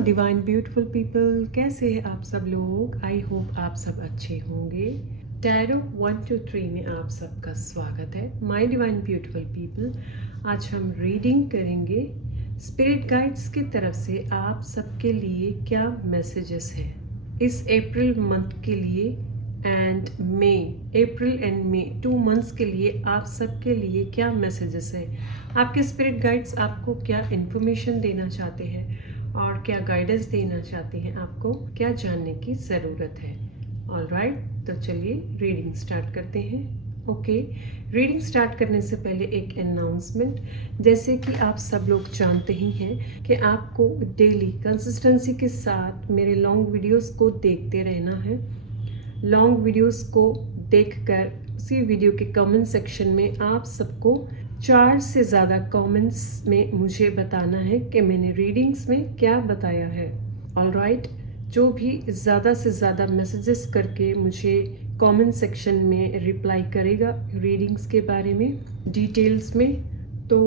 Divine beautiful people, कैसे हैं आप सब लोग। आई होप आप सब अच्छे होंगे। टैरो 1 to 3 में आप सबका स्वागत है। माय डिवाइन ब्यूटीफुल पीपल, आज हम रीडिंग करेंगे स्पिरिट गाइड्स की तरफ से आप सबके लिए क्या मैसेजेस हैं इस अप्रैल मंथ के लिए and April and May 2 months के लिए। आप सबके लिए क्या मैसेजेस हैं, आपके स्पिरिट गाइड्स आपको क्या इन्फॉर्मेशन देना चाहते हैं और क्या गाइडेंस देना चाहते हैं, आपको क्या जानने की ज़रूरत है। ऑलराइट, तो चलिए रीडिंग स्टार्ट करते हैं। ओके, रीडिंग स्टार्ट करने से पहले एक अनाउंसमेंट। जैसे कि आप सब लोग जानते ही हैं कि आपको डेली कंसिस्टेंसी के साथ मेरे लॉन्ग वीडियोस को देखते रहना है। लॉन्ग वीडियोस को देखकर उसी वीडियो के कमेंट सेक्शन में आप सबको 4 से ज़्यादा कमेंट्स में मुझे बताना है कि मैंने रीडिंग्स में क्या बताया है। ऑलराइट, जो भी ज़्यादा से ज़्यादा मैसेजेस करके मुझे कमेंट सेक्शन में रिप्लाई करेगा रीडिंग्स के बारे में डिटेल्स में, तो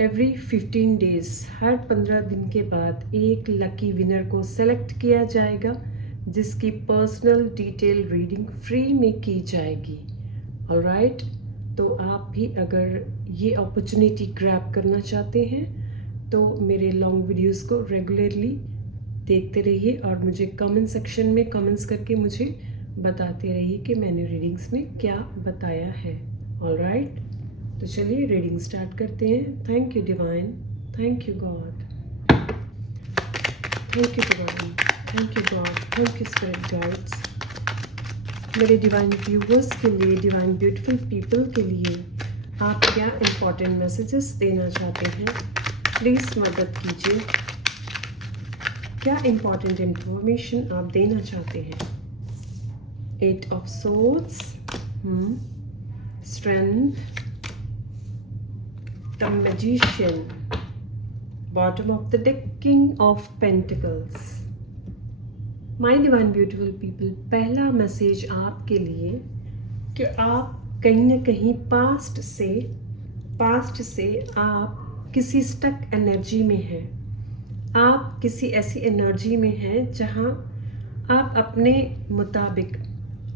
एवरी 15 डेज़, हर 15 दिन के बाद एक लकी विनर को सेलेक्ट किया जाएगा जिसकी पर्सनल डिटेल रीडिंग फ्री में की जाएगी। ऑलराइट, तो आप भी अगर ये अपॉर्चुनिटी ग्रैब करना चाहते हैं तो मेरे लॉन्ग वीडियोस को रेगुलरली देखते रहिए और मुझे कमेंट सेक्शन में कमेंट्स करके मुझे बताते रहिए कि मैंने रीडिंग्स में क्या बताया है। ऑलराइट, तो चलिए रीडिंग स्टार्ट करते हैं। Thank you divine, thank you God, thank you divine, thank you God, thank you spirit guides. मेरे डिवाइन व्यूवर्स के लिए, डिवाइन ब्यूटीफुल पीपल के लिए आप क्या इम्पोर्टेंट मैसेजेस देना चाहते हैं, प्लीज़ मदद कीजिए। क्या इम्पोर्टेंट इंफॉर्मेशन आप देना चाहते हैं। 8 of Swords, Strength, the Magician, bottom of the deck, King of Pentacles। My divine beautiful people, पहला मैसेज आपके लिए कि आप कहीं ना कहीं पास्ट से आप किसी स्टक एनर्जी में हैं। आप किसी ऐसी एनर्जी में हैं जहां आप अपने मुताबिक,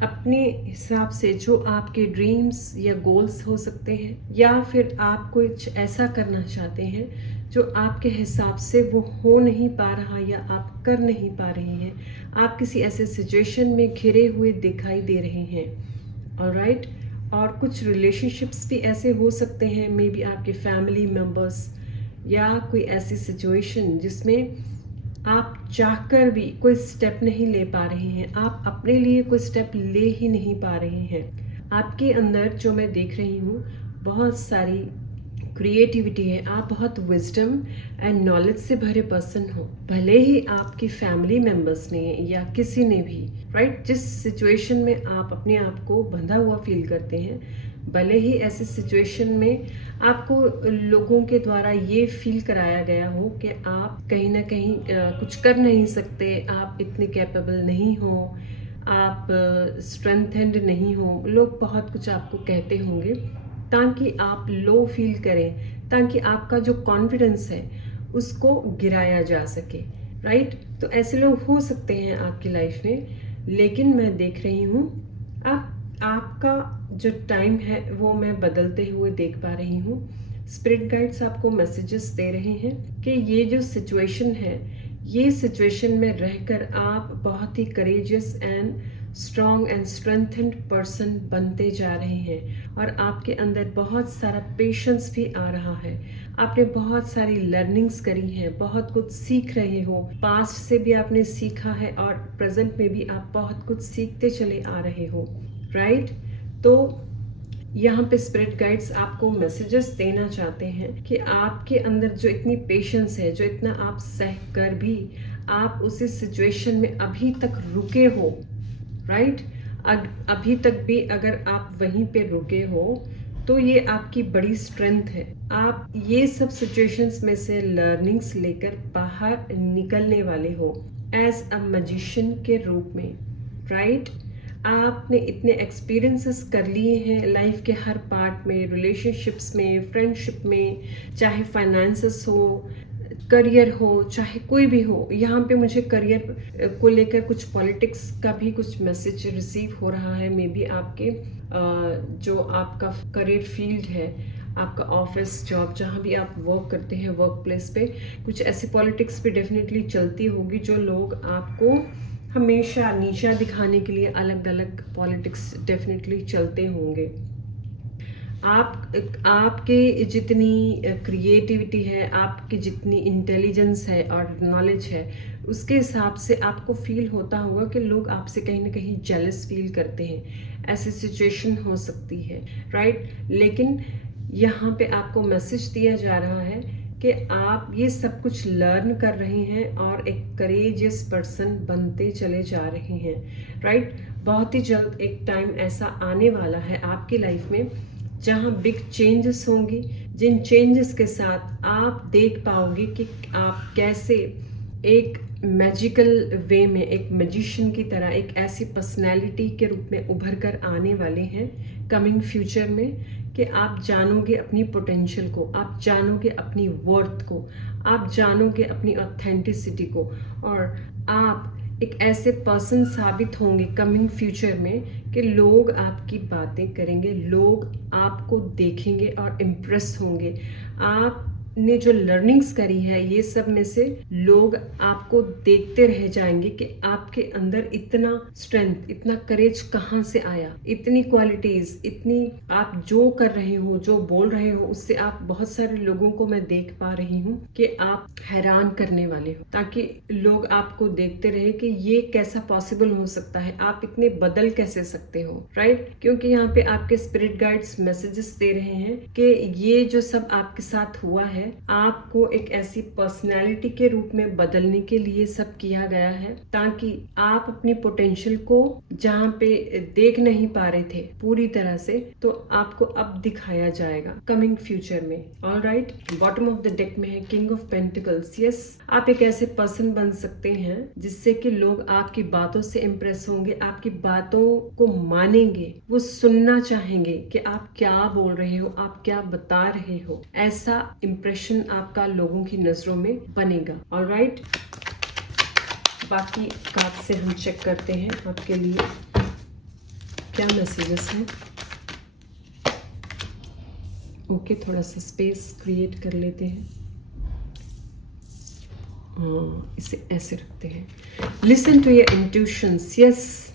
अपने हिसाब से, जो आपके ड्रीम्स या गोल्स हो सकते हैं, या फिर आप कुछ ऐसा करना चाहते हैं जो आपके हिसाब से वो हो नहीं पा रहा या आप कर नहीं पा रहे हैं। आप किसी ऐसे सिचुएशन में घिरे हुए दिखाई दे रहे हैं। ऑलराइट, और कुछ रिलेशनशिप्स भी ऐसे हो सकते हैं, मे बी आपके फैमिली मेम्बर्स, या कोई ऐसी सिचुएशन जिसमें आप चाहकर भी कोई स्टेप नहीं ले पा रहे हैं। आप अपने लिए कोई स्टेप ले ही नहीं पा रहे हैं। आपके अंदर जो मैं देख रही हूँ, बहुत सारी क्रिएटिविटी है। आप बहुत विजडम एंड नॉलेज से भरे पर्सन हो। भले ही आपकी फैमिली मेम्बर्स ने या किसी ने भी, राइट, जिस सिचुएशन में आप अपने आप को बंधा हुआ फील करते हैं, भले ही ऐसी सिचुएशन में आपको लोगों के द्वारा ये फील कराया गया हो कि आप कहीं ना कहीं कुछ कर नहीं सकते, आप इतने कैपेबल नहीं हो, आप स्ट्रेंथेंड नहीं हो। लोग बहुत कुछ आपको कहते होंगे ताकि आप लो फील करें, ताकि आपका जो कॉन्फिडेंस है उसको गिराया जा सके। राइट, तो ऐसे लोग हो सकते हैं आपकी लाइफ में, लेकिन मैं देख रही हूँ अब आपका जो टाइम है वो मैं बदलते हुए देख पा रही हूँ। स्पिरिट गाइड्स आपको मैसेजेस दे रहे हैं कि ये जो सिचुएशन है, ये सिचुएशन में रहकर आप बहुत ही courageous and strong and strengthened person बनते जा रहे हैं और आपके अंदर बहुत सारा पेशेंस भी आ रहा है। आपने बहुत सारी लर्निंग्स करी हैं, बहुत कुछ सीख रहे हो। पास्ट से भी आपने सीखा है और प्रेजेंट में भी आप बहुत कुछ सीखते चले आ रहे हो। राइट, तो यहाँ पे स्पिरिट गाइड्स आपको मैसेजेस देना चाहते हैं कि आपके अंदर जो इतनी पेशेंस है, जो इतना आप सह कर भी आप उसी सिचुएशन में अभी तक रुके हो, राइट, अभी तक भी अगर आप वहीं पे रुके हो तो ये आपकी बड़ी स्ट्रेंथ है। आप ये सब सिचुएशंस में से लर्निंग्स लेकर बाहर निकलने वाले हो एज अ मैजिशियन के रूप में। राइट, आपने इतने एक्सपीरियंसेस कर लिए हैं लाइफ के हर पार्ट में, रिलेशनशिप्स में, फ्रेंडशिप में, चाहे फाइनेंसेस हो, करियर हो, चाहे कोई भी हो, यहाँ पे मुझे करियर को लेकर कुछ पॉलिटिक्स का भी कुछ मैसेज रिसीव हो रहा है। मे बी आपके जो आपका करियर फील्ड है, आपका ऑफिस जॉब, जहाँ भी आप वर्क करते हैं, वर्क प्लेस पे कुछ ऐसी पॉलिटिक्स भी डेफिनेटली चलती होगी जो लोग आपको हमेशा नीचा दिखाने के लिए अलग अलग पॉलिटिक्स डेफिनेटली चलते होंगे। आपके जितनी क्रिएटिविटी है, आपकी जितनी इंटेलिजेंस है और नॉलेज है, उसके हिसाब से आपको फील होता होगा कि लोग आपसे कहीं ना कहीं जेलस फील करते हैं। ऐसी सिचुएशन हो सकती है, राइट। लेकिन यहाँ पे आपको मैसेज दिया जा रहा है कि आप ये सब कुछ लर्न कर रहे हैं और एक करेजियस पर्सन बनते चले जा रहे हैं, राइट। बहुत ही जल्द एक टाइम ऐसा आने वाला है आपकी लाइफ में जहाँ बिग चेंजेस होंगी, जिन चेंजेस के साथ आप देख पाओगे कि आप कैसे एक मैजिकल वे में, एक मैजिशियन की तरह, एक ऐसी पर्सनैलिटी के रूप में उभर कर आने वाले हैं कमिंग फ्यूचर में कि आप जानोगे अपनी पोटेंशियल को, आप जानोगे अपनी वर्थ को, आप जानोगे अपनी ऑथेंटिसिटी को, और आप एक ऐसे पर्सन साबित होंगे कमिंग फ्यूचर में कि लोग आपकी बातें करेंगे, लोग आपको देखेंगे और इम्प्रेस होंगे। आपने जो लर्निंग्स करी है, ये सब में से लोग आपको देखते रह जाएंगे कि आपके अंदर इतना स्ट्रेंथ, इतना करेज कहाँ से आया, इतनी क्वालिटीज, इतनी आप जो कर रहे हो, जो बोल रहे हो, उससे आप बहुत सारे लोगों को मैं देख पा रही हूँ कि आप हैरान करने वाले हो, ताकि लोग आपको देखते रहे कि ये कैसा पॉसिबल हो सकता है, आप इतने बदल कैसे सकते हो, राइट। क्योंकि यहाँ पे आपके स्पिरिट गाइड्स मैसेजेस दे रहे हैं कि ये जो सब आपके साथ हुआ है, आपको एक ऐसी पर्सनैलिटी के रूप में बदलने के लिए सब किया गया है, ताकि आप अपनी पोटेंशियल को जहाँ पे देख नहीं पा रहे थे पूरी तरह से, तो आपको अब दिखाया जाएगा कमिंग फ्यूचर में। Alright, bottom of the deck में है किंग ऑफ पेंटिकल्स। यस, आप एक ऐसे पर्सन बन सकते हैं जिससे कि लोग आपकी बातों से इम्प्रेस होंगे, आपकी बातों को मानेंगे, वो सुनना चाहेंगे कि आप क्या बोल रहे हो, आप क्या बता रहे हो। ऐसा इम्प्रेशन आपका लोगों की नजरों में बनेगा। ऑलराइट, बाकी कार्ड से हम चेक करते हैं आपके लिए क्या मैसेजेस हैं। ओके, थोड़ा सा स्पेस क्रिएट कर लेते हैं। हाँ, इसे ऐसे रखते हैं। Listen to your intuitions. Yes,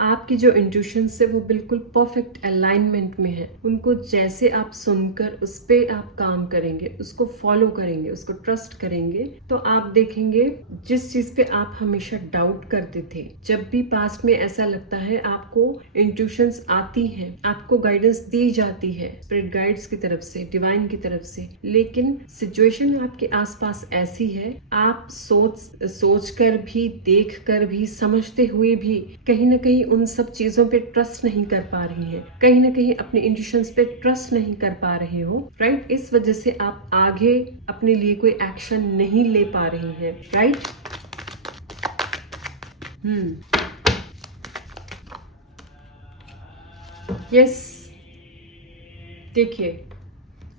आपकी जो इंट्यूशंस है वो बिल्कुल परफेक्ट अलाइनमेंट में है। उनको जैसे आप सुनकर उस पर आप काम करेंगे, उसको फॉलो करेंगे, उसको ट्रस्ट करेंगे, तो आप देखेंगे जिस चीज पे आप हमेशा डाउट करते थे, जब भी पास्ट में ऐसा लगता है आपको इंट्यूशंस आती हैं, आपको गाइडेंस दी जाती है स्पिरिट गाइड्स की तरफ से, डिवाइन की तरफ से, लेकिन सिचुएशन आपके आसपास ऐसी है, आप सोच कर भी, देख कर भी, समझते हुए भी कहीं ना कहीं उन सब चीजों पे ट्रस्ट नहीं कर पा रही हैं, कहीं ना कहीं अपने इंट्यूशंस पे ट्रस्ट नहीं कर पा रहे हो, राइट। इस वजह से आप आगे अपने लिए कोई एक्शन नहीं ले पा रही हैं, राइट। यस, देखिए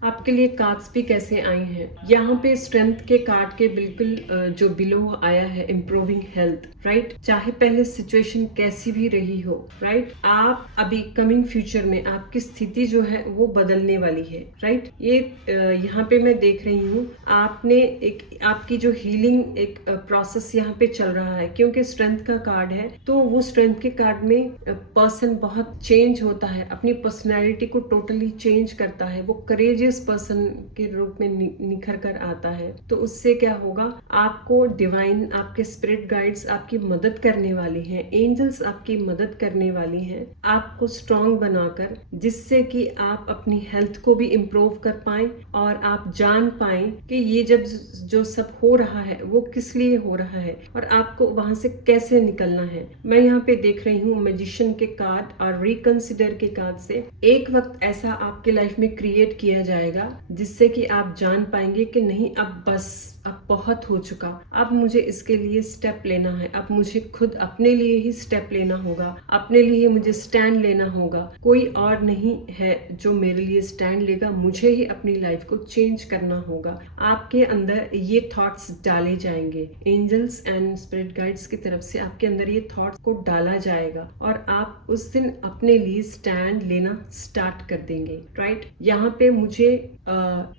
आपके लिए कार्ड्स भी कैसे आए हैं। यहाँ पे स्ट्रेंथ के कार्ड के बिल्कुल जो बिलो आया है, इम्प्रूविंग हेल्थ, राइट। चाहे पहले सिचुएशन कैसी भी रही हो, राइट, आप अभी कमिंग फ्यूचर में आपकी स्थिति जो है वो बदलने वाली है, राइट। ये यहाँ पे मैं देख रही हूँ आपने एक आपकी जो हीलिंग एक प्रोसेस यहाँ पे चल रहा है, क्योंकि स्ट्रेंथ का कार्ड है, तो वो स्ट्रेंथ के कार्ड में पर्सन बहुत चेंज होता है, अपनी पर्सनैलिटी को टोटली चेंज करता है, वो करेजियस पर्सन के रूप में निखर कर आता है। तो उससे क्या होगा, आपको डिवाइन, आपके स्पिरिट गाइड्स आपकी मदद करने वाली हैं, एंजल्स आपकी मदद करने वाली हैं, आपको स्ट्रांग बनाकर, जिससे कि आप अपनी हेल्थ को भी इम्प्रूव कर पाएं और आप जान पाएं कि ये जब जो सब हो रहा है वो किस लिए हो रहा है और आपको वहां से कैसे निकलना है। मैं यहाँ पे देख रही हूँ मैजिशियन के कार्ड और रिकंसिडर के कार्ड से एक वक्त ऐसा आपके लाइफ में क्रिएट किया जाएगा जिससे कि आप जान पाएंगे कि नहीं, अब बस, अब बहुत हो चुका, अब मुझे इसके लिए स्टेप लेना है, अब मुझे खुद अपने लिए ही स्टेप लेना होगा, अपने लिए मुझे स्टैंड लेना होगा, कोई और नहीं है जो मेरे लिए स्टैंड लेगा, मुझे ही अपनी लाइफ को चेंज करना होगा। आपके अंदर ये थॉट्स डाले जाएंगे, एंजल्स एंड स्पिरिट गाइड्स की तरफ से आपके अंदर ये थॉट्स को डाला जाएगा और आप उस दिन अपने लिए स्टैंड लेना स्टार्ट कर देंगे। राइट, यहाँ पे मुझे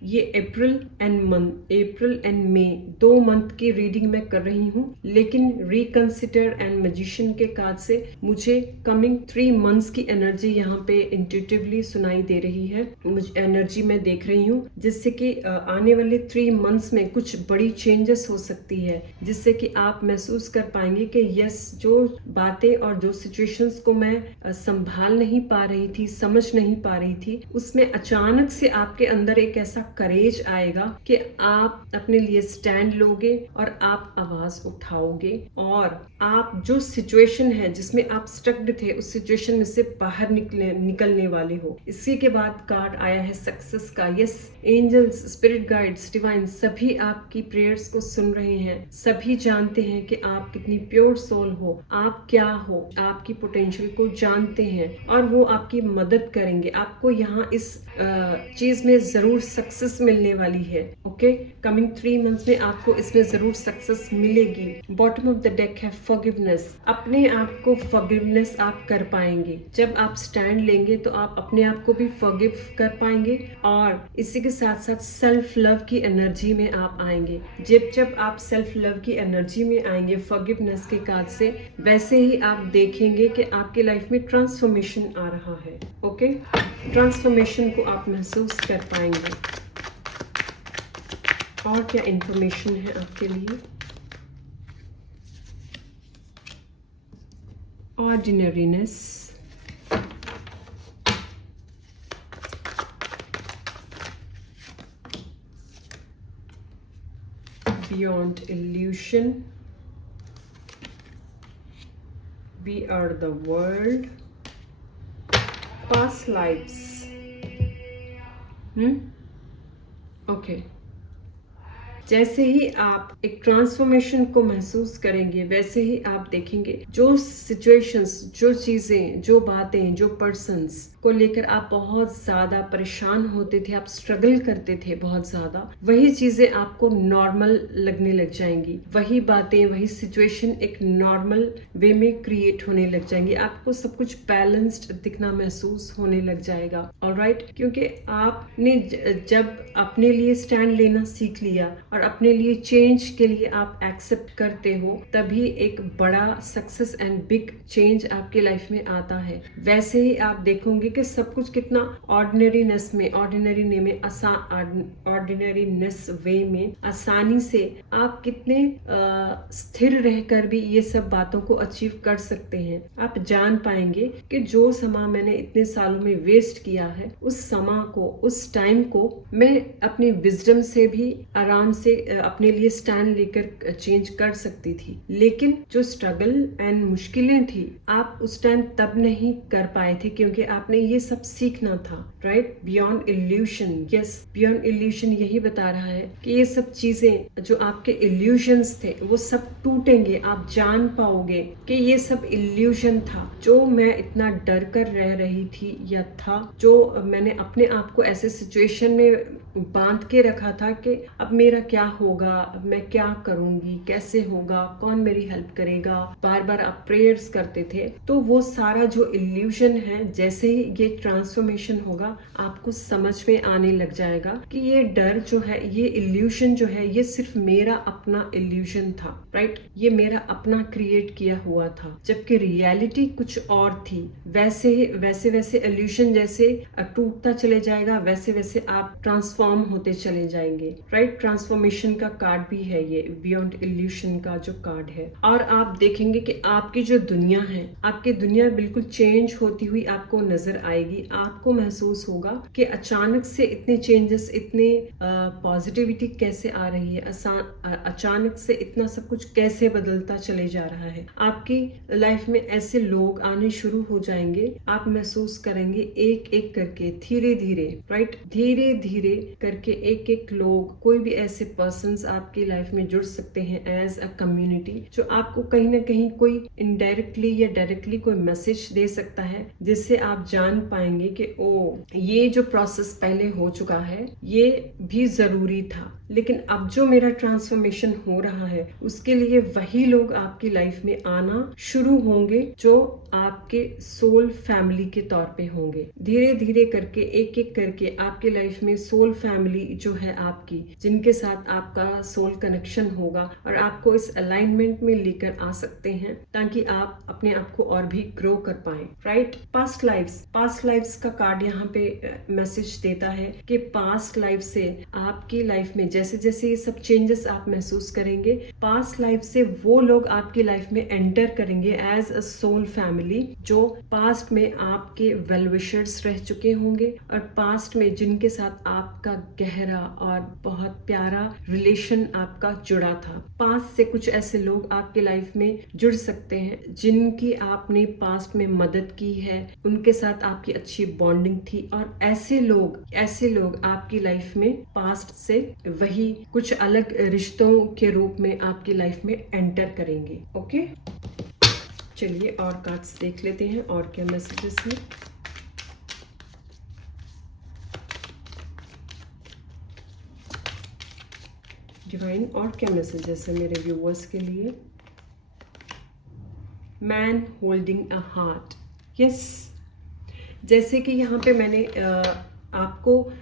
ये अप्रैल एंड मई 2 मंथ की रीडिंग मैं कर रही हूँ, लेकिन रिकंसिडर एंड मैजिशियन के कार्ड से मुझे कमिंग 3 मंथ्स की एनर्जी यहाँ पे इंट्यूटिवली सुनाई दे रही है। मुझे एनर्जी मैं देख रही हूँ जिससे कि आने वाले 3 मंथ्स में कुछ बड़ी चेंजेस हो सकती है, जिससे कि आप महसूस कर पाएंगे कि यस, जो बातें और जो सिचुएशंस को मैं संभाल नहीं पा रही थी, समझ नहीं पा रही थी, उसमें अचानक से आपके अंदर एक ऐसा करेज आएगा कि आप अपने लिए स्टैंड लोगे और आप आवाज उठाओगे और आप जो सिचुएशन है जिसमें आप स्टक्ड थे उस सिचुएशन में से बाहर निकलने वाले हो। इसी के बाद कार्ड आया है सक्सेस का। Yes, angels, spirit guides, divine सभी आपकी प्रेयर्स को सुन रहे हैं, सभी जानते हैं कि आप कितनी प्योर सोल हो, आप क्या हो, आपकी पोटेंशियल को जानते हैं और वो आपकी मदद करेंगे। आपको यहाँ इस चीज में जरूर सक्सेस मिलने वाली है। ओके, कमिंग 3 मंथ्स में आपको इसमें जरूर सक्सेस मिलेगी। बॉटम ऑफ द डेक है फॉरगिवनेस। अपने आप को फॉरगिवनेस आप कर पाएंगे। जब आप स्टैंड लेंगे तो आप अपने आप को भी फॉरगिव कर पाएंगे और इसी के साथ साथ सेल्फ लव की एनर्जी में आप आएंगे। जब आप सेल्फ लव की एनर्जी में आएंगे फॉरगिवनेस के कार्ड से, वैसे ही आप देखेंगे कि आपकी लाइफ में ट्रांसफॉर्मेशन आ रहा है। ओके, ट्रांसफॉर्मेशन को आप महसूस कर पाएंगे। और क्या इंफॉर्मेशन है आपके लिए? Ordinariness, beyond illusion, we are the world, past lives. Okay, जैसे ही आप एक ट्रांसफॉर्मेशन को महसूस करेंगे वैसे ही आप देखेंगे जो सिचुएशंस, जो चीजें, जो बातें, जो पर्सन्स को लेकर आप बहुत ज्यादा परेशान होते थे, आप स्ट्रगल करते थे बहुत ज्यादा, वही चीजें आपको नॉर्मल लगने लग जाएंगी। वही बातें, वही सिचुएशन एक नॉर्मल वे में क्रिएट होने लग जाएंगी। आपको सब कुछ बैलेंस्ड दिखना महसूस होने लग जाएगा। ऑलराइट, क्योंकि आपने जब अपने लिए स्टैंड लेना सीख लिया और अपने लिए चेंज के लिए आप एक्सेप्ट करते हो, तभी एक बड़ा सक्सेस एंड बिग चेंज आपके लाइफ में आता है। वैसे ही आप देखोगे कि सब कुछ कितना ऑर्डिनरीनेस वे में आसानी से आप कितने स्थिर रहकर भी ये सब बातों को अचीव कर सकते हैं। आप जान पाएंगे कि जो समय मैंने इतने सालों में वेस्ट किया है, उस समय को, उस टाइम को मैं अपनी विजडम से भी आराम से अपने लिए स्टैंड लेकर चेंज कर सकती थी। लेकिन जो स्ट्रगल एंड मुश्किलें थी, आप उस टाइम तब नहीं कर पाए थे क्योंकि आपने ये सब सीखना था। Right, beyond evolution. Yes, beyond evolution यही बता रहा है कि ये सब चीजें जो आपके इल्यूशंस थे वो सब टूटेंगे। आप जान पाओगे कि ये सब इल्यूशन था, जो मैं इतना डर कर रह रही थी या था, जो मैंने अपने आप को ऐसे सिचुएशन में बांध के रखा था कि अब मेरा क्या होगा, अब मैं क्या करूंगी, कैसे होगा, कौन मेरी हेल्प करेगा, बार बार आप प्रेयर्स करते थे। तो वो सारा जो इल्यूशन है, जैसे ही ये ट्रांसफॉर्मेशन होगा आपको समझ में आने लग जाएगा कि ये डर जो है, ये इल्यूशन जो है, ये सिर्फ मेरा अपना इल्यूशन था। राइट, ये मेरा अपना क्रिएट किया हुआ था, जबकि रियलिटी कुछ और थी। वैसे इल्यूशन जैसे टूटता चले जाएगा, वैसे वैसे आप ट्रांसफॉर्म होते चले जाएंगे। राइट, ट्रांसफॉर्मेशन का कार्ड भी है ये, बियॉन्ड इल्यूशन का जो कार्ड है। और आप देखेंगे कि आपकी जो दुनिया है, आपकी दुनिया बिल्कुल चेंज होती हुई आपको नजर आएगी, आपको महसूस होगा कि अचानक से इतने चेंजेस, इतने पॉजिटिविटी कैसे आ रही है, अचानक से इतना सब कुछ कैसे बदलता चले जा रहा है। आपकी लाइफ में ऐसे लोग आने शुरू हो जाएंगे, आप महसूस करेंगे एक एक करके, धीरे धीरे, राइट, धीरे धीरे करके एक एक लोग, कोई भी ऐसे पर्सन्स आपकी लाइफ में जुड़ सकते हैं एज अ कम्युनिटी, जो आपको कहीं ना कहीं कोई इनडायरेक्टली या डायरेक्टली कोई मैसेज दे सकता है, जिससे आप जान पाएंगे कि ओ, ये जो प्रोसेस पहले हो चुका है ये भी जरूरी था, लेकिन अब जो मेरा ट्रांसफॉर्मेशन हो रहा है उसके लिए वही लोग आपकी लाइफ में आना शुरू होंगे जो आपके सोल फैमिली के तौर पे होंगे। धीरे धीरे करके, एक एक करके आपकी लाइफ में सोल फैमिली जो है आपकी, जिनके साथ आपका सोल कनेक्शन होगा और आपको इस अलाइनमेंट में लेकर आ सकते हैं ताकि आप अपने आप को और भी ग्रो कर पाए, राइट। पास्ट लाइफ्स का कार्ड यहाँ पे मैसेज देता है कि पास्ट लाइफ से आपकी लाइफ में जैसे जैसे ये सब चेंजेस आप महसूस करेंगे, पास्ट लाइफ से वो लोग आपकी लाइफ में एंटर करेंगे एज अ सोल फैमिली, जो पास्ट में आपके वेल विशर्स रह चुके होंगे और पास्ट में जिनके साथ आपका गहरा और बहुत प्यारा रिलेशन आपका जुड़ा था। पास्ट से कुछ ऐसे लोग आपकी लाइफ में जुड़ सकते हैं जिनकी आपने पास्ट में मदद की है, उनके साथ आपकी अच्छी बॉन्डिंग थी, और ऐसे लोग आपकी लाइफ में पास्ट से वही कुछ अलग रिश्तों के रूप में आपकी लाइफ में एंटर करेंगे। ओके, चलिए और कार्ड्स देख लेते हैं और क्या मैसेजेस हैं। डिवाइन, और क्या मैसेजेस है मेरे व्यूअर्स के लिए। Man holding a heart, yes, जैसे कि यहाँ पे मैंने आपको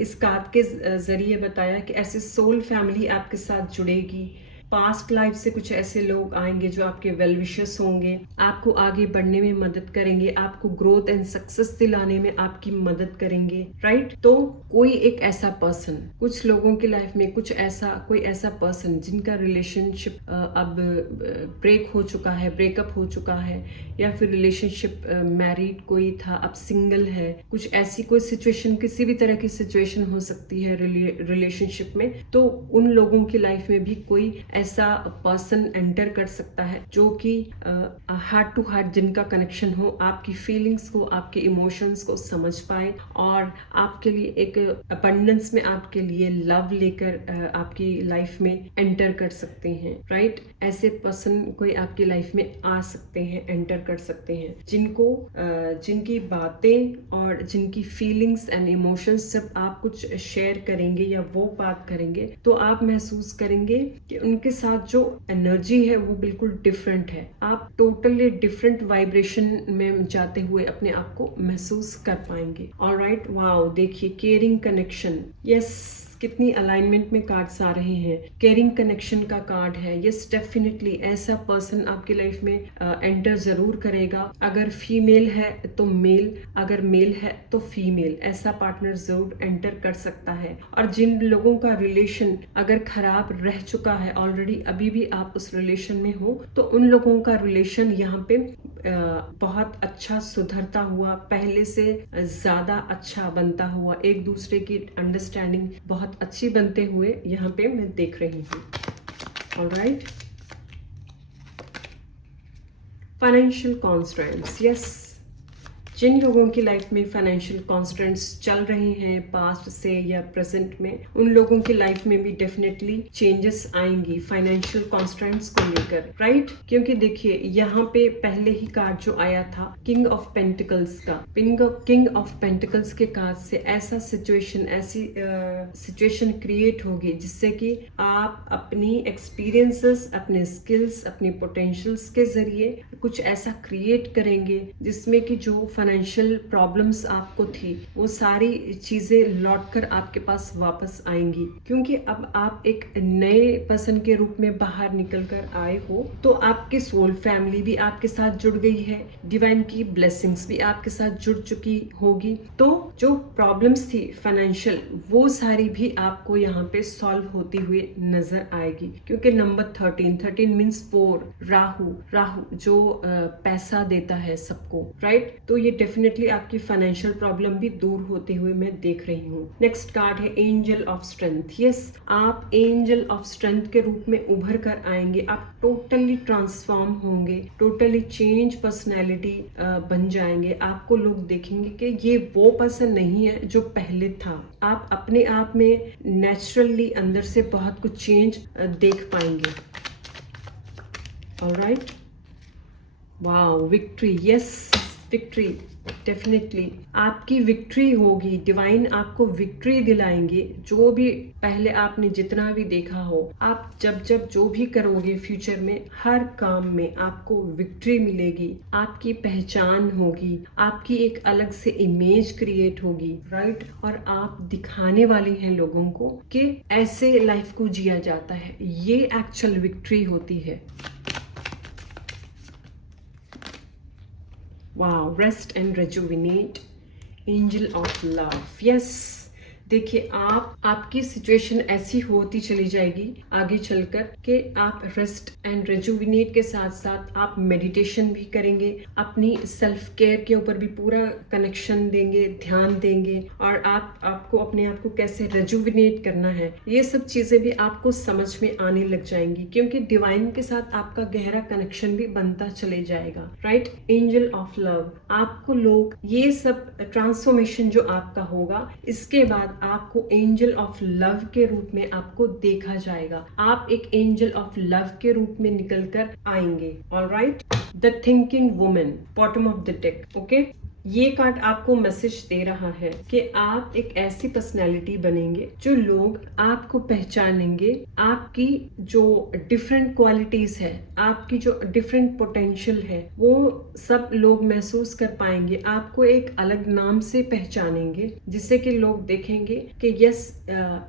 इस कार्ड के जरिए बताया कि ऐसे सोल फैमिली आपके साथ जुड़ेगी, पास्ट लाइफ से कुछ ऐसे लोग आएंगे जो आपके वेल विशर्स होंगे, आपको आगे बढ़ने में मदद करेंगे, आपको ग्रोथ एंड सक्सेस दिलाने में आपकी मदद करेंगे, राइट। तो कोई एक ऐसा पर्सन, कुछ लोगों की लाइफ में कोई ऐसा पर्सन जिनका रिलेशनशिप अब ब्रेक हो चुका है, ब्रेकअप हो चुका है, या फिर रिलेशनशिप मैरिड कोई था अब सिंगल है, कुछ ऐसी कोई सिचुएशन, किसी भी तरह की सिचुएशन हो सकती है रिलेशनशिप में, तो उन लोगों की लाइफ में भी कोई ऐसा पर्सन एंटर कर सकता है जो कि हार्ट टू हार्ट जिनका कनेक्शन हो, आपकी फीलिंग्स को, आपके इमोशंस को समझ पाए और आपके लिए एक अबंडेंस में आपके लिए लव लेकर आपकी लाइफ में एंटर कर सकते हैं, राइट। ऐसे पर्सन कोई आपकी लाइफ में आ सकते हैं, एंटर कर सकते हैं, जिनकी बातें और जिनकी फीलिंग्स एंड इमोशंस जब आप कुछ शेयर करेंगे या वो बात करेंगे तो आप महसूस करेंगे कि उनके साथ जो एनर्जी है वो बिल्कुल डिफरेंट है, आप टोटली डिफरेंट वाइब्रेशन में जाते हुए अपने आप को महसूस कर पाएंगे। ऑलराइट, वाओ, देखिए केयरिंग कनेक्शन, यस, कितनी अलाइनमेंट में कार्ड्स आ रहे हैं। केयरिंग कनेक्शन का कार्ड है, यस, डेफिनेटली ऐसा पर्सन आपकी लाइफ में एंटर जरूर करेगा। अगर फीमेल है तो मेल, अगर मेल है तो फीमेल, ऐसा पार्टनर जरूर एंटर कर सकता है। और जिन लोगों का रिलेशन अगर खराब रह चुका है ऑलरेडी, अभी भी आप उस रिलेशन में हो, तो उन लोगों का रिलेशन यहाँ पे बहुत अच्छा सुधरता हुआ, पहले से ज्यादा अच्छा बनता हुआ, एक दूसरे की अंडरस्टैंडिंग बहुत अच्छी बनते हुए यहाँ पे मैं देख रही हूँ। ऑलराइट, फाइनेंशियल कॉन्स्ट्रेंट्स, यस, जिन लोगों की लाइफ में फाइनेंशियल कॉन्स्टेंट्स चल रहे हैं पास्ट से या प्रेजेंट में, उन लोगों की लाइफ में भी डेफिनेटली चेंजेस आएंगी फाइनेंशियल कॉन्स्टेंट्स को लेकर, राइट। क्योंकि देखिए यहाँ पे पहले ही कार्ड जो आया था किंग ऑफ पेंटिकल्स का, किंग ऑफ पेंटिकल्स के कार्ड से ऐसी सिचुएशन क्रिएट होगी जिससे कि आप अपनी एक्सपीरियंसेस, अपने स्किल्स, अपनी पोटेंशियल्स के जरिए कुछ ऐसा क्रिएट करेंगे जिसमें कि जो फाइनेंशियल प्रॉब्लम्स आपको थी वो सारी चीजें लौटकर आपके पास वापस आएंगी। क्योंकि अब आप एक नए पर्सन के रूप में बाहर निकल कर आए हो, तो आपकी सोल फैमिली भी आपके साथ जुड़ गई है, डिवाइन की ब्लेसिंग्स भी आपके साथ जुड़ चुकी होगी। तो जो प्रॉब्लम्स थी फाइनेंशियल, वो सारी भी आपको यहाँ पे सॉल्व होती हुई नजर आएगी। क्योंकि नंबर 13 मीन्स 4, राहु जो पैसा देता है सबको, राइट? तो ये डेफिनेटली आपकी फाइनेंशियल प्रॉब्लम भी दूर होते हुए मैं देख रही हूँ। नेक्स्ट कार्ड है एंजल ऑफ स्ट्रेंथ। यस, आप एंजल ऑफ स्ट्रेंथ के रूप में उभर कर आएंगे। आप टोटली ट्रांसफॉर्म होंगे, टोटली चेंज पर्सनैलिटी बन जाएंगे। आपको लोग देखेंगे कि ये वो पर्सन नहीं है जो पहले था। आप अपने आप में नेचुरली अंदर से बहुत कुछ चेंज देख पाएंगे। Alright, wow, victory, yes, victory, definitely आपकी विक्ट्री होगी। डिवाइन आपको विक्ट्री दिलाएंगे। जो भी पहले आपने जितना भी देखा हो, आप जब जब जो भी करोगे फ्यूचर में, हर काम में आपको विक्ट्री मिलेगी। आपकी पहचान होगी, आपकी एक अलग से इमेज क्रिएट होगी, राइट? और आप दिखाने वाली हैं लोगों को कि ऐसे लाइफ को जिया जाता है। ये एक्चुअल विक्ट्री होती है। Wow, rest and rejuvenate, angel of love. Yes, देखिए आपकी सिचुएशन ऐसी होती चली जाएगी आगे चलकर कि आप रेस्ट एंड रेजुविनेट के साथ साथ आप मेडिटेशन भी करेंगे, अपनी सेल्फ केयर के ऊपर भी पूरा कनेक्शन देंगे, ध्यान देंगे, और आपको अपने आप को कैसे रेजुविनेट करना है, ये सब चीजें भी आपको समझ में आने लग जाएंगी, क्योंकि डिवाइन के साथ आपका गहरा कनेक्शन भी बनता चले जाएगा, राइट? एंजल ऑफ लव, आपको लोग ये सब ट्रांसफॉर्मेशन जो आपका होगा, इसके बाद आपको एंजल ऑफ लव के रूप में आपको देखा जाएगा। आप एक एंजल ऑफ लव के रूप में निकल कर आएंगे। Alright, the thinking woman, bottom of the deck. Okay, ये कार्ड आपको मैसेज दे रहा है कि आप एक ऐसी पर्सनैलिटी बनेंगे जो लोग आपको पहचानेंगे। आपकी जो डिफरेंट क्वालिटीज है, आपकी जो डिफरेंट पोटेंशियल है, वो सब लोग महसूस कर पाएंगे। आपको एक अलग नाम से पहचानेंगे, जिससे कि लोग देखेंगे कि यस,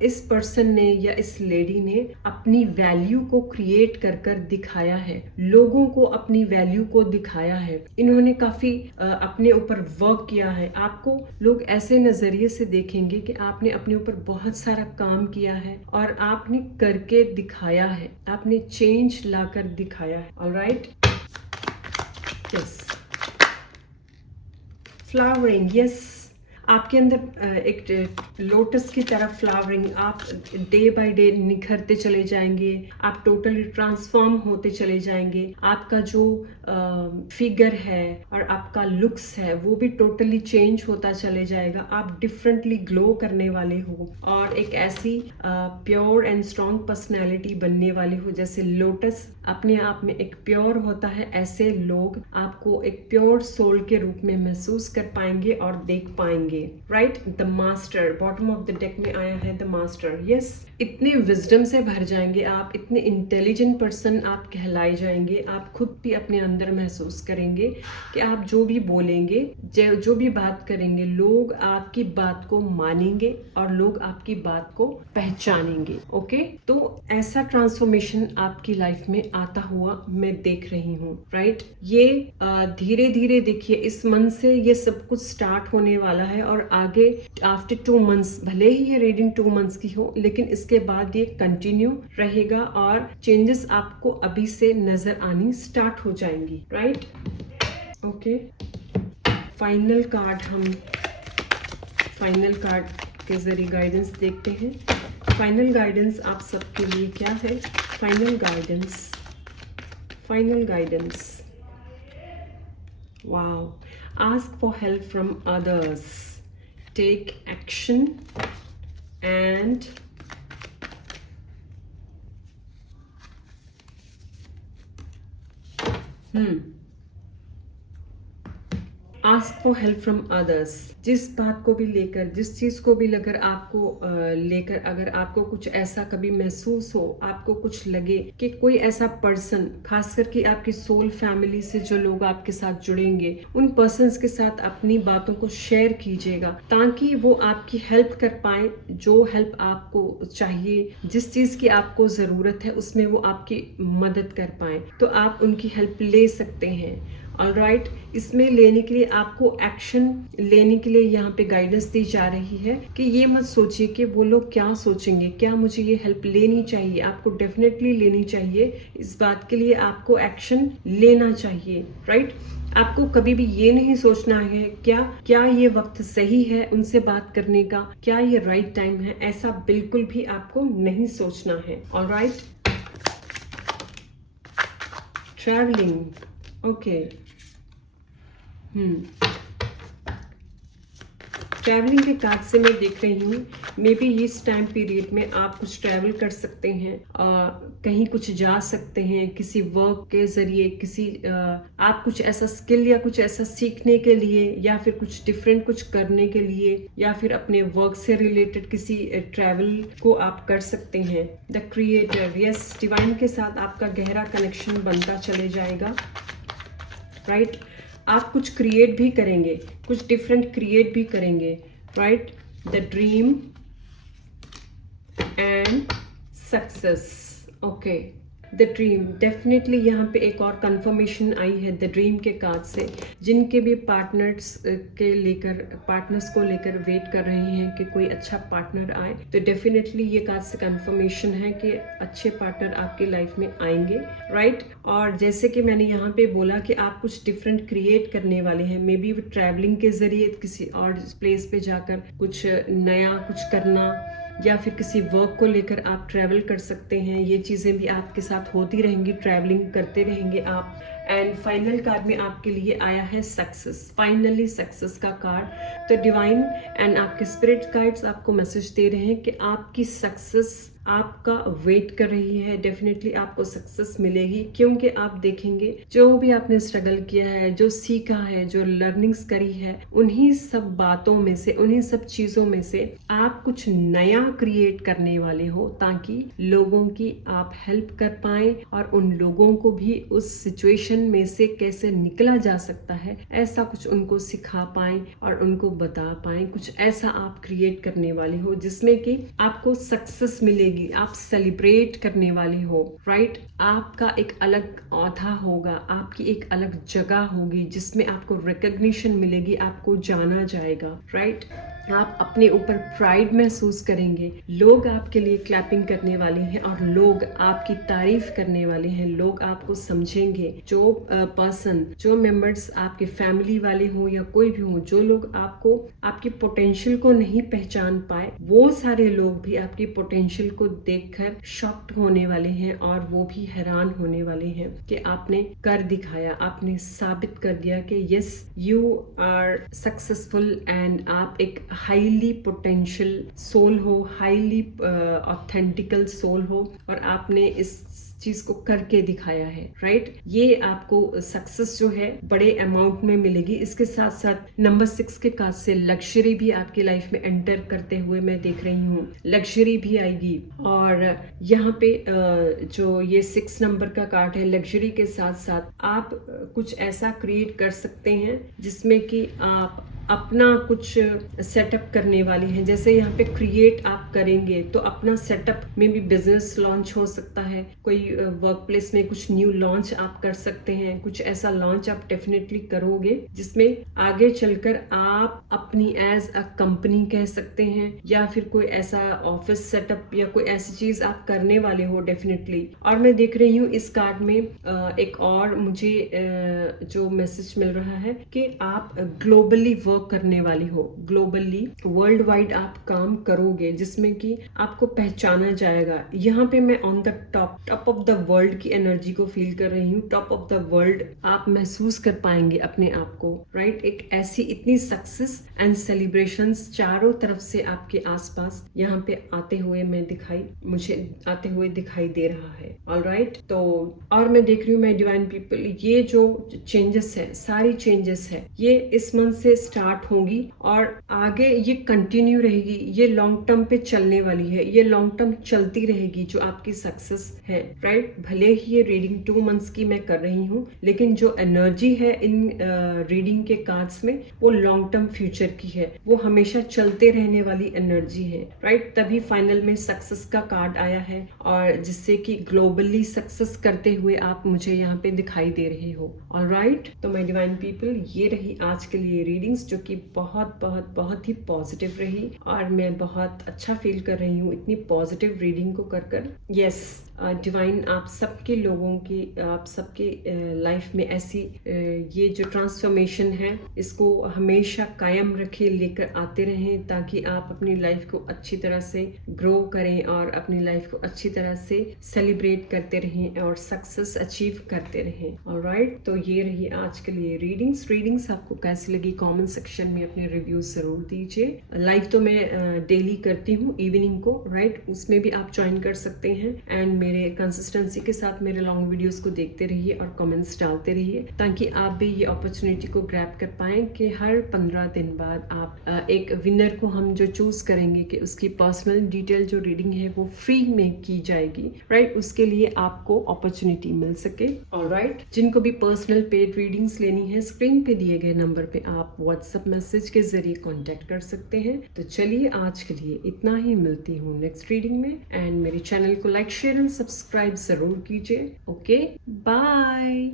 इस पर्सन ने या इस लेडी ने अपनी वैल्यू को क्रिएट कर दिखाया है, लोगों को अपनी वैल्यू को दिखाया है। इन्होंने काफी अपने ऊपर वर्क किया है। आपको लोग ऐसे नजरिए से देखेंगे कि आपने अपने ऊपर बहुत सारा काम किया है और आपने करके दिखाया है, आपने चेंज लाकर दिखाया है। ऑलराइट, यस, फ्लावरिंग, यस, आपके अंदर एक लोटस की तरह फ्लावरिंग, आप डे बाय डे निखरते चले जाएंगे, आप टोटली ट्रांसफॉर्म होते चले जाएंगे। आपका जो फिगर है और आपका लुक्स है वो भी टोटली चेंज होता चले जाएगा। आप डिफरेंटली ग्लो करने वाले हो और एक ऐसी प्योर एंड स्ट्रॉन्ग पर्सनैलिटी बनने वाले हो। जैसे लोटस अपने आप में एक प्योर होता है, ऐसे लोग आपको एक प्योर सोल के रूप में महसूस कर पाएंगे और देख पाएंगे। Right, the master, bottom of the deck में आया है द मास्टर। यस, इतने विजडम से भर जाएंगे आप, इतने इंटेलिजेंट पर्सन आप कहलाए जाएंगे। आप खुद भी अपने अंदर महसूस करेंगे कि आप जो भी बोलेंगे, जो भी बात करेंगे, लोग आपकी बात को मानेंगे और लोग आपकी बात को पहचानेंगे। ओके, तो ऐसा ट्रांसफॉर्मेशन आपकी लाइफ में आता हुआ मैं देख रही हूँ। राइट, ये धीरे धीरे देखिए, इस मंथ से ये सब कुछ स्टार्ट होने वाला है और आगे आफ्टर 2 मंथ्स, भले ही ये रीडिंग 2 मंथ्स की हो, लेकिन इसके बाद ये कंटिन्यू रहेगा और चेंजेस आपको अभी से नजर आनी स्टार्ट हो जाएंगी। राइट, ओके, फाइनल कार्ड के जरिए गाइडेंस देखते हैं। फाइनल गाइडेंस आप सबके लिए क्या है? Final guidance, wow, ask for help from others, take action, and ask for help from others। जिस बात को भी लेकर, जिस चीज को भी लेकर अगर आपको कुछ ऐसा कभी महसूस हो, आपको कुछ लगे कि कोई ऐसा पर्सन, खास करके आपकी सोल फैमिली से जो लोग आपके साथ जुड़ेंगे, उन पर्सन्स के साथ अपनी बातों को शेयर कीजिएगा ताकि वो आपकी हेल्प कर पाए। जो हेल्प आपको चाहिए, जिस चीज की आपको जरूरत है, उसमें वो आपकी मदद कर पाए, तो आप उनकी हेल्प ले सकते हैं। ऑलराइट, इसमें लेने के लिए आपको एक्शन लेने के लिए यहाँ पे गाइडेंस दी जा रही है कि ये मत सोचिए कि वो लोग क्या सोचेंगे, क्या मुझे ये हेल्प लेनी चाहिए। आपको डेफिनेटली लेनी चाहिए। इस बात के लिए आपको एक्शन लेना चाहिए, राइट। आपको कभी भी ये नहीं सोचना है क्या ये वक्त सही है उनसे बात करने का, क्या ये राइट टाइम है, ऐसा बिल्कुल भी आपको नहीं सोचना है। ऑलराइट, ट्रैवलिंग, ओके, ट्रैवलिंग के कार्ड से मैं देख रही हूँ मे बी इस टाइम पीरियड में आप कुछ ट्रैवल कर सकते हैं, कहीं कुछ जा सकते हैं किसी वर्क के जरिए, आप कुछ ऐसा स्किल या कुछ ऐसा सीखने के लिए, या फिर कुछ डिफरेंट कुछ करने के लिए, या फिर अपने वर्क से रिलेटेड किसी ट्रैवल को आप कर सकते हैं। द क्रिएटर, यस, डिवाइन के साथ आपका गहरा कनेक्शन बनता चले जाएगा, राइट। आप कुछ क्रिएट भी करेंगे, कुछ डिफरेंट क्रिएट भी करेंगे, right. The dream and success, okay. The dream, definitely यहाँ पे एक और कंफर्मेशन आई है द ड्रीम के कार्ड से। जिनके भी पार्टनर्स को लेकर वेट कर रहे हैं कि कोई अच्छा पार्टनर आए, तो डेफिनेटली ये कार्ड से कंफर्मेशन है कि अच्छे पार्टनर आपकी लाइफ में आएंगे, राइट। और जैसे कि मैंने यहाँ पे बोला कि आप कुछ डिफरेंट क्रिएट करने वाले हैं, मे बी ट्रैवलिंग के जरिए किसी और प्लेस पे जाकर कुछ नया कुछ करना, या फिर किसी वर्क को लेकर आप ट्रैवल कर सकते हैं। ये चीज़ें भी आपके साथ होती रहेंगी, ट्रैवलिंग करते रहेंगे आप। एंड फाइनल कार्ड में आपके लिए आया है सक्सेस, फाइनली सक्सेस का कार्ड। तो डिवाइन एंड आपके स्पिरिट गाइड्स आपको मैसेज दे रहे हैं कि आपकी सक्सेस आपका वेट कर रही है। डेफिनेटली आपको सक्सेस मिलेगी, क्योंकि आप देखेंगे जो भी आपने स्ट्रगल किया है, जो सीखा है, जो लर्निंग्स करी है, उन्हीं सब बातों में से, उन्हीं सब चीजों में से आप कुछ नया क्रिएट करने वाले हो, ताकि लोगों की आप हेल्प कर पाए और उन लोगों को भी उस सिचुएशन में से कैसे निकला जा सकता है ऐसा कुछ उनको सिखा पाए और उनको बता पाए। कुछ ऐसा आप क्रिएट करने वाले हो जिसमें कि आपको सक्सेस मिलेगी, आप सेलिब्रेट करने वाले हो, राइट। आपका एक अलग औधा होगा, आपकी एक अलग जगह होगी जिसमें आपको रिकॉग्निशन मिलेगी, आपको जाना जाएगा, राइट। आप अपने ऊपर प्राइड महसूस करेंगे, लोग आपके लिए क्लैपिंग करने वाले हैं और लोग आपकी तारीफ करने वाले हैं, लोग आपको समझेंगे। जो पर्सन, जो मेंबर्स आपके फैमिली वाले हों या कोई भी हो, जो लोग आपको आपकी पोटेंशियल को नहीं पहचान पाए, वो सारे लोग भी आपकी पोटेंशियल को देखकर शॉक्ड होने वाले हैं और वो भी हैरान होने वाले हैं कि आपने कर दिखाया, आपने साबित कर दिया कि yes you are successful and आप एक हाईली पोटेंशियल सोल हो, हाईली ऑथेंटिकल सोल हो और आपने इस चीज को करके दिखाया है, राइट। ये आपको सक्सेस जो है बड़े अमाउंट में मिलेगी। इसके साथ साथ नंबर 6 के कार्ड से लग्जरी भी आपकी लाइफ में एंटर करते हुए मैं देख रही हूँ, लग्जरी भी आएगी। और यहाँ पे जो ये 6 नंबर का कार्ड है, लग्जरी के साथ साथ आप कुछ ऐसा क्रिएट कर सकते हैं जिसमें कि आप अपना कुछ सेटअप करने वाली हैं। जैसे यहाँ पे क्रिएट आप करेंगे तो अपना सेटअप में भी बिजनेस लॉन्च हो सकता है, कोई वर्क प्लेस में कुछ न्यू लॉन्च आप कर सकते हैं, कुछ ऐसा लॉन्च आप डेफिनेटली करोगे जिसमें आगे चलकर आप अपनी एज अ कंपनी कह सकते हैं, या फिर कोई ऐसा ऑफिस सेटअप या कोई ऐसी चीज आप करने वाले हो डेफिनेटली। और मैं देख रही हूँ इस कार्ड में एक और मुझे जो मैसेज मिल रहा है कि आप ग्लोबली वर्क करने वाली हो, ग्लोबली वर्ल्ड वाइड आप काम करोगे जिसमें कि आपको पहचाना जाएगा। यहाँ पे मैं on the top of the world की एनर्जी को फील कर रही हूँ। टॉप ऑफ द वर्ल्ड आप महसूस कर पाएंगे अपने आप को, राइट। एक ऐसी इतनी सक्सेस एंड सेलिब्रेशंस चारों तरफ से आपके आसपास यहाँ पे मुझे आते हुए दिखाई दे रहा है, ऑलराइट। तो और मैं देख रही हूँ मैं डिवाइन पीपल, ये जो चेंजेस है, सारी चेंजेस है, ये इस मंथ से स्टार्ट स्टार्ट होंगी और आगे ये कंटिन्यू रहेगी, ये लॉन्ग टर्म पे चलने वाली है, ये लॉन्ग टर्म चलती रहेगी जो आपकी सक्सेस है, राइट। भले ही ये रीडिंग 2 मंथ्स की मैं कर रही हूँ, लेकिन जो एनर्जी है इन रीडिंग के कार्ड्स में वो लॉन्ग टर्म फ्यूचर की है, वो हमेशा चलते रहने वाली एनर्जी है, राइट। तभी फाइनल में सक्सेस का कार्ड आया है और जिससे कि ग्लोबली सक्सेस करते हुए आप मुझे यहाँ पे दिखाई दे रहे हो। ऑलराइट, तो माय डिवाइन पीपल, ये रही आज के लिए रीडिंग्स जो कि बहुत बहुत बहुत ही पॉजिटिव रही और मैं बहुत अच्छा फील कर रही हूँ इतनी पॉजिटिव रीडिंग को कर। यस डिवाइन आप सबके लोगों की, आप सबके लाइफ में ऐसी ये जो ट्रांसफॉर्मेशन है इसको हमेशा कायम रखे, लेकर आते रहें ताकि आप अपनी लाइफ को अच्छी तरह से ग्रो करें और अपनी लाइफ को अच्छी तरह से सेलिब्रेट करते रहें और सक्सेस अचीव करते रहें। ऑलराइट, तो ये रही आज के लिए रीडिंग्स आपको कैसी लगी कमेंट सेक्शन में अपने रिव्यूज जरूर दीजिए। लाइव तो मैं डेली करती हूँ इवनिंग को, राइट, उसमें भी आप ज्वाइन कर सकते हैं एंड मेरे कंसिस्टेंसी के साथ मेरे लॉन्ग वीडियोस को देखते रहिए और कमेंट्स डालते रहिए ताकि आप भी ये अपॉर्चुनिटी को ग्रैब कर पाएं कि हर 15 दिन बाद आप एक विनर को हम जो चूज करेंगे कि उसकी पर्सनल डिटेल जो रीडिंग है वो फ्री में की जाएगी, राइट। उसके लिए आपको अपॉर्चुनिटी मिल सके। ऑलराइट, जिनको भी पर्सनल पेड रीडिंग्स लेनी है स्क्रीन पे दिए गए नंबर पे आप व्हाट्सएप मैसेज के जरिए कांटेक्ट कर सकते हैं। तो चलिए आज के लिए इतना ही, मिलती हूँ नेक्स्ट रीडिंग में एंड मेरे चैनल को लाइक शेयर एंड सब्सक्राइब जरूर कीजिए। Okay, bye.